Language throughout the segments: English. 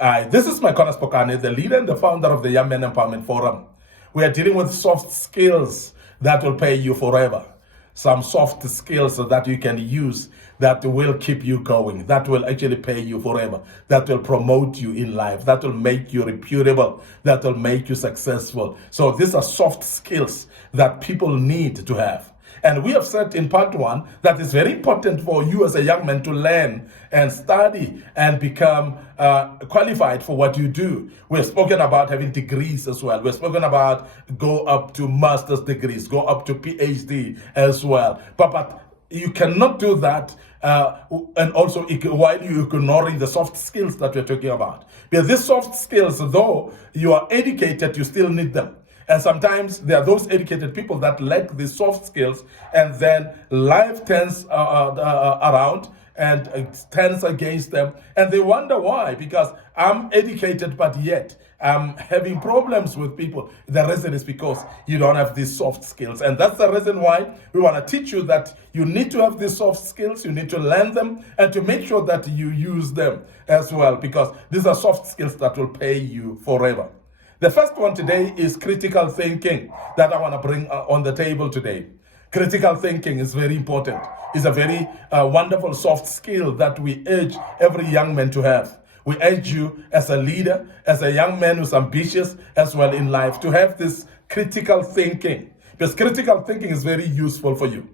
This is Micornus Phokane, the leader and the founder of the Young Men Empowerment Forum. We are dealing with soft skills that will pay you forever. Some soft skills that you can use that will keep you going, that will actually pay you forever, that will promote you in life, that will make you reputable, that will make you successful. So these are soft skills that people need to have. And we have said in part one that it's very important for you as a young man to learn and study and become qualified for what you do. We've spoken about having degrees as well. We've spoken about go up to master's degrees, go up to PhD as well. But you cannot do that and also while you're ignoring the soft skills that we're talking about. Because these soft skills, though you are educated, you still need them. And sometimes there are those educated people that lack the soft skills, and then life turns around and turns against them, and they wonder why. Because I'm educated, but yet I'm having problems with people. The reason is because you don't have these soft skills, and that's the reason why we want to teach you that you need to have these soft skills. You need to learn them and to make sure that you use them as well, because these are soft skills that will pay you forever. The first one today is critical thinking that I want to bring on the table today. Critical thinking is very important. It's a very wonderful soft skill that we urge every young man to have. We urge you as a leader, as a young man who's ambitious as well in life, to have this critical thinking, because critical thinking is very useful for you.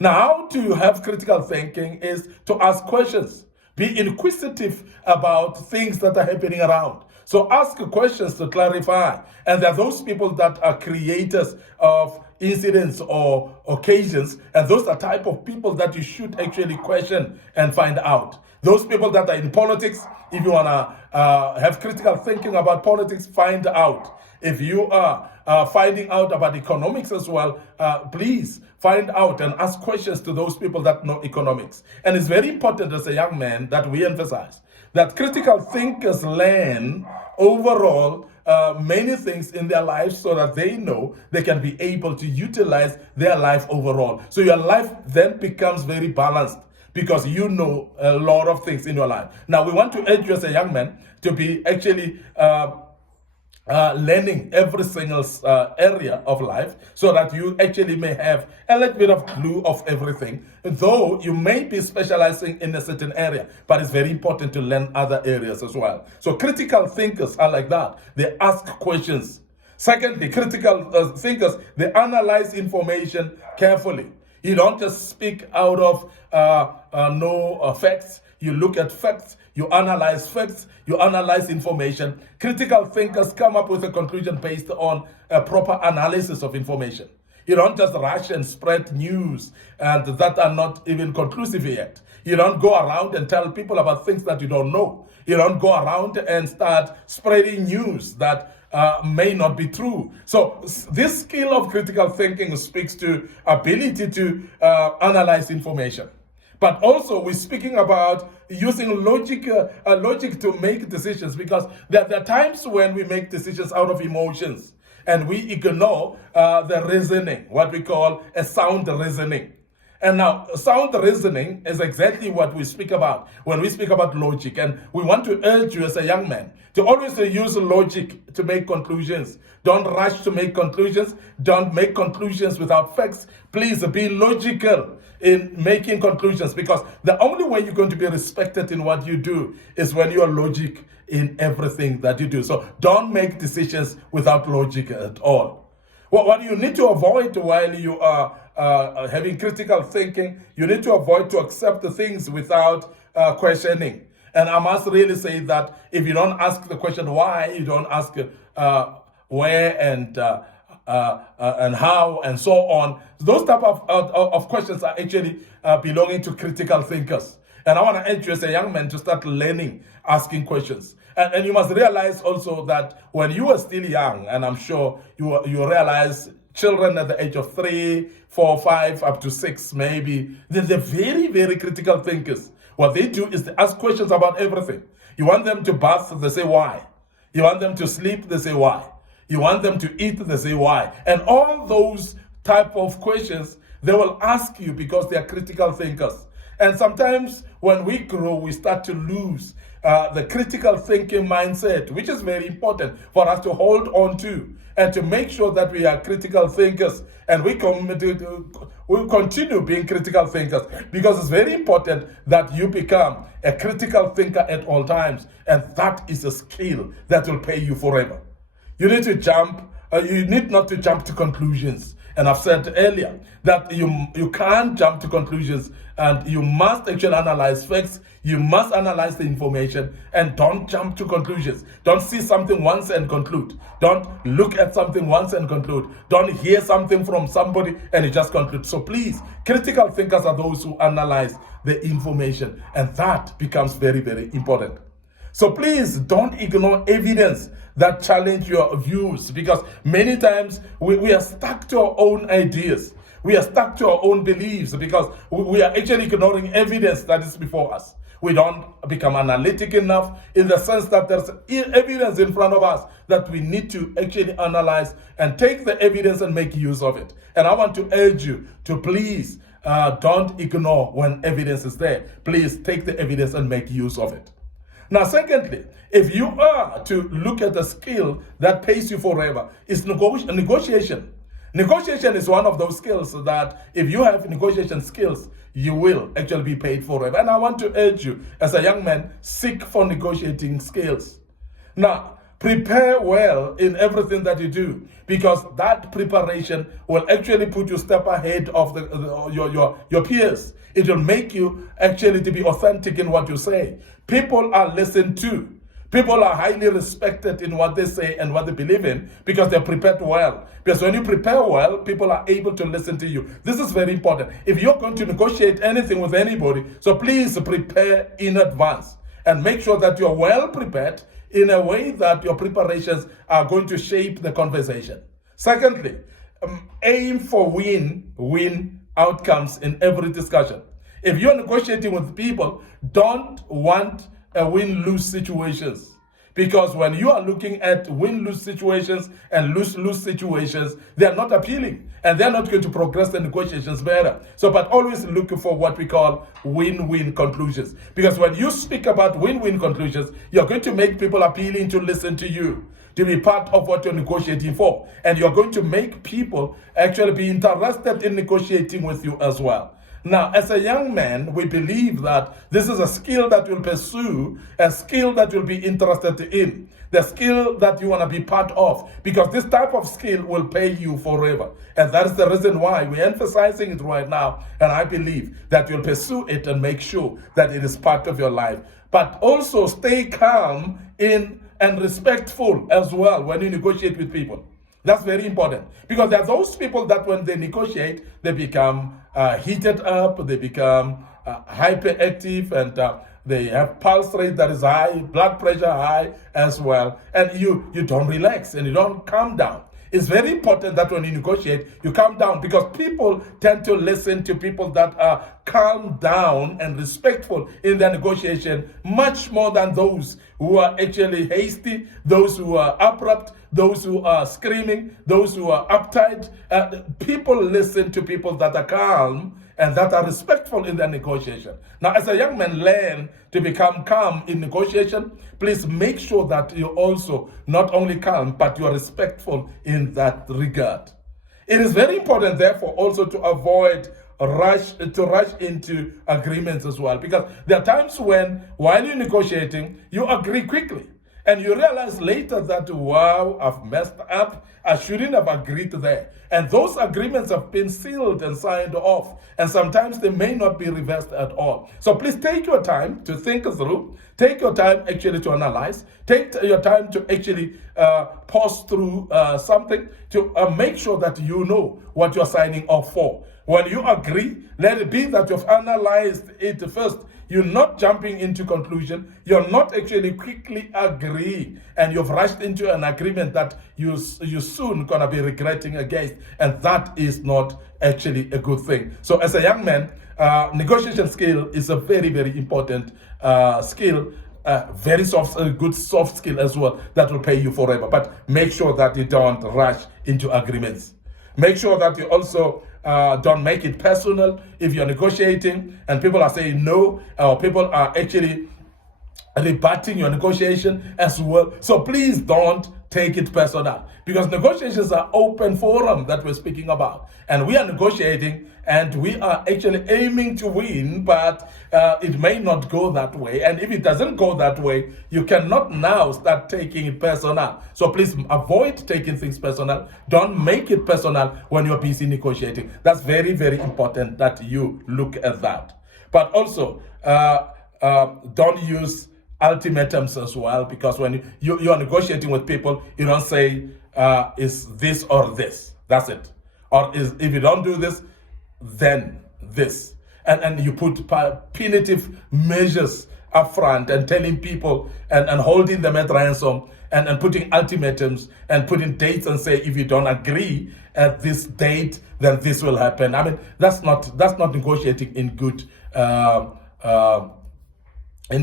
Now, how to have critical thinking is to ask questions. Be inquisitive about things that are happening around. So ask questions to clarify. And there are those people that are creators of incidents or occasions, and those are type of people that you should actually question and find out. Those people that are in politics, if you want to have critical thinking about politics, find out. If you are finding out about economics as well, please find out and ask questions to those people that know economics. And it's very important as a young man that we emphasize that critical thinkers learn overall many things in their lives so that they know they can be able to utilize their life overall. So your life then becomes very balanced because you know a lot of things in your life. Now, we want to urge you as a young man to be actually learning every single area of life so that you actually may have a little bit of clue of everything, though you may be specializing in a certain area, but it's very important to learn other areas as well. So critical thinkers are like that. They ask questions. Secondly, critical thinkers, they analyze information carefully. You don't just speak out of no facts. You look at facts, you analyze facts, you analyze information. Critical thinkers come up with a conclusion based on a proper analysis of information. You don't just rush and spread news and that are not even conclusive yet. You don't go around and tell people about things that you don't know. You don't go around and start spreading news that may not be true. So this skill of critical thinking speaks to ability to analyze information. But also, we're speaking about using logic to make decisions, because there are times when we make decisions out of emotions and we ignore the reasoning, what we call a sound reasoning. And now, sound reasoning is exactly what we speak about when we speak about logic. And we want to urge you as a young man to always use logic to make conclusions. Don't rush to make conclusions. Don't make conclusions without facts. Please be logical in making conclusions, because the only way you're going to be respected in what you do is when you are logic in everything that you do. So don't make decisions without logic at all. What you need to avoid while you are having critical thinking, you need to avoid to accept the things without questioning. And I must really say that if you don't ask the question why, you don't ask where and how and so on, those type of questions are actually belonging to critical thinkers. And I want to urge you as a young man to start learning, asking questions. And you must realize also that when you are still young, and I'm sure you realize children at the age of 3, 4, 5, up to 6 maybe, they're very, very critical thinkers. What they do is they ask questions about everything. You want them to bath, they say why. You want them to sleep, they say why. You want them to eat, they say why. And all those type of questions, they will ask you because they are critical thinkers. And sometimes when we grow, we start to lose the critical thinking mindset, which is very important for us to hold on to and to make sure that we are critical thinkers and we continue being critical thinkers, because it's very important that you become a critical thinker at all times, and that is a skill that will pay you forever. You need to you need not to jump to conclusions. And I've said earlier that you can't jump to conclusions, and you must actually analyze facts. You must analyze the information, and don't jump to conclusions. Don't see something once and conclude. Don't look at something once and conclude. Don't hear something from somebody and you just conclude. So please, critical thinkers are those who analyze the information, and that becomes very, very important. So please don't ignore evidence that challenge your views, because many times we are stuck to our own ideas. We are stuck to our own beliefs because we are actually ignoring evidence that is before us. We don't become analytic enough in the sense that there's evidence in front of us that we need to actually analyze and take the evidence and make use of it. And I want to urge you to please don't ignore when evidence is there. Please take the evidence and make use of it. Now, secondly, if you are to look at the skill that pays you forever, it's negotiation. Negotiation is one of those skills that if you have negotiation skills, you will actually be paid forever. And I want to urge you, as a young man, seek for negotiating skills. Now, prepare well in everything that you do, because that preparation will actually put you a step ahead of your peers. It will make you actually to be authentic in what you say. People are listened to. People are highly respected in what they say and what they believe in because they're prepared well. Because when you prepare well, people are able to listen to you. This is very important. If you're going to negotiate anything with anybody, so please prepare in advance and make sure that you're well prepared in a way that your preparations are going to shape the conversation. Secondly, aim for win-win outcomes in every discussion. If you're negotiating with people, don't want a win-lose situations, because when you are looking at win-lose situations and lose-lose situations, they are not appealing and they're not going to progress the negotiations better. So, but always look for what we call win-win conclusions, because when you speak about win-win conclusions, you're going to make people appealing to listen to you, to be part of what you're negotiating for, and you're going to make people actually be interested in negotiating with you as well. Now, as a young man, we believe that this is a skill that you'll pursue, a skill that you'll be interested in, the skill that you want to be part of, because this type of skill will pay you forever. And that is the reason why we're emphasizing it right now. And I believe that you'll pursue it and make sure that it is part of your life. But also stay calm and respectful as well when you negotiate with people. That's very important, because there are those people that when they negotiate, they become heated up, they become hyperactive, and they have pulse rate that is high, blood pressure high as well, and you don't relax and you don't calm down. It's very important that when you negotiate, you calm down, because people tend to listen to people that are calm down and respectful in their negotiation much more than those who are actually hasty, those who are abrupt, those who are screaming, those who are uptight. People listen to people that are calm and that are respectful in their negotiation. Now, as a young man, learn to become calm in negotiation. Please make sure that you're also not only calm, but you are respectful in that regard. It is very important, therefore, also to avoid rush into agreements as well, because there are times when, while you're negotiating, you agree quickly. And you realize later that, wow, I've messed up. I shouldn't have agreed there. And those agreements have been sealed and signed off. And sometimes they may not be reversed at all. So please take your time to think through. Take your time actually to analyze. Take your time to actually pause through something to make sure that you know what you're signing off for. When you agree, let it be that you've analyzed it first. You're not jumping into conclusion. You're not actually quickly agree, and you've rushed into an agreement that you're soon going to be regretting against, and that is not actually a good thing. So as a young man, negotiation skill is a very, very important skill, very good soft skill as well, that will pay you forever. But make sure that you don't rush into agreements. Make sure that you also don't make it personal if you're negotiating and people are saying no, or people are actually rebutting your negotiation as well. So please don't take it personal, because negotiations are open forum that we're speaking about, and we are negotiating and we are actually aiming to win, but it may not go that way. And if it doesn't go that way, you cannot now start taking it personal. So please avoid taking things personal. Don't make it personal when you're busy negotiating. That's very, very important that you look at that. But also, don't use ultimatums as well, because when you are negotiating with people, you don't say is this or this, that's it, or is, if you don't do this, then this, and you put punitive measures up front and telling people and holding them at ransom and putting ultimatums and putting dates and say, if you don't agree at this date, then this will happen. I mean, that's not negotiating in good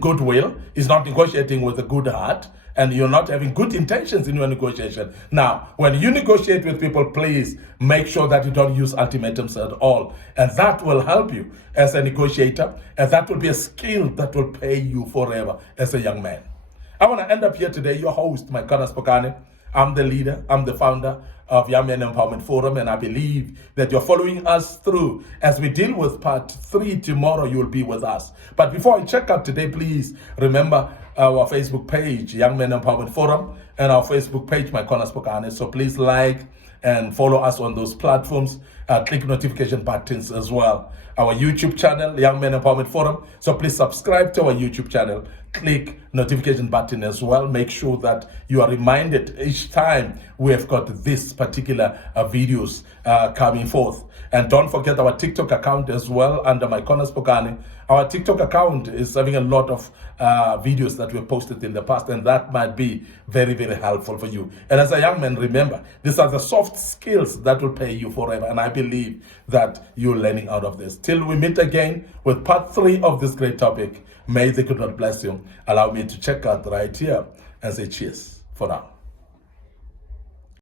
goodwill. It's not negotiating with a good heart, and you're not having good intentions in your negotiation. Now, when you negotiate with people, please make sure that you don't use ultimatums at all, and that will help you as a negotiator, and that will be a skill that will pay you forever as a young man. I want to end up here today, your host, Micornus Phokane. I'm the leader, I'm the founder of Young Men Empowerment Forum, and I believe that you're following us through. As we deal with part 3 tomorrow, you'll be with us. But before I check out today, please remember our Facebook page, Young Men Empowerment Forum, and our Facebook page, Micornus Phokane. So please like and follow us on those platforms. Click notification buttons as well. Our YouTube channel, Young Men Empowerment Forum. So please subscribe to our YouTube channel. Click notification button as well. Make sure that you are reminded each time we have got this particular videos coming forth. And don't forget our TikTok account as well under Micornus Phokane. Our TikTok account is having a lot of videos that we posted in the past, and that might be very, very helpful for you. And as a young man, remember, these are the soft skills that will pay you forever. And I believe that you're learning out of this. Till we meet again with part 3 of this great topic, may the good Lord bless you. Allow me to check out right here and say cheers for now.